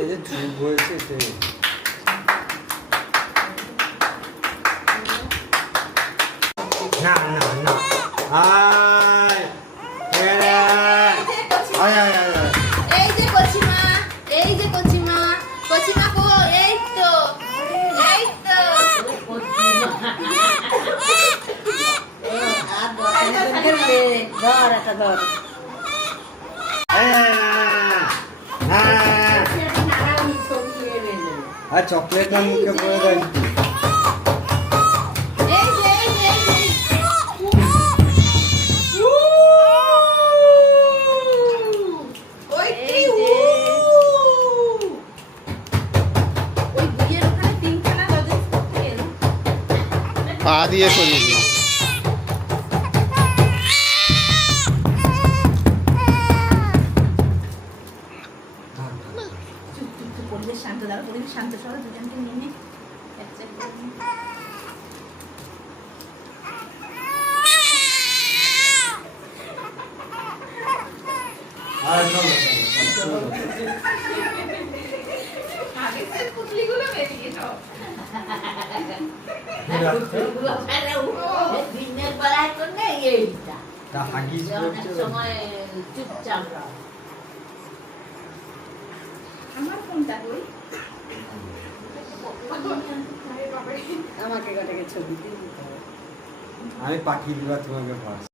এই যে ঝুল হয়েছে না না না আয় আয় আয় আয় এই যে কচিমা, এই যে কচিমা, কচিমা কো এই তো ধর একটা ধর আর চকলেট না মুখে পড়ে দেয় পা দিয়ে সরিয়ে দিই। পরিবেশ শান্ত দাও, পরিবেশ শান্ত সরো দুজনকে নিয়ে আর চলো পুতলিগুলো বেরিয়ে দাও দিনের বেলায় করলে এইটা তা হাগিস অনেক সময় চুপচাপ রাও। আমার ফোনটা কই? আমাকে গোটাকে ছবি দিন। আমি পাঠিয়ে দিবা তোমাকে ফার্স্ট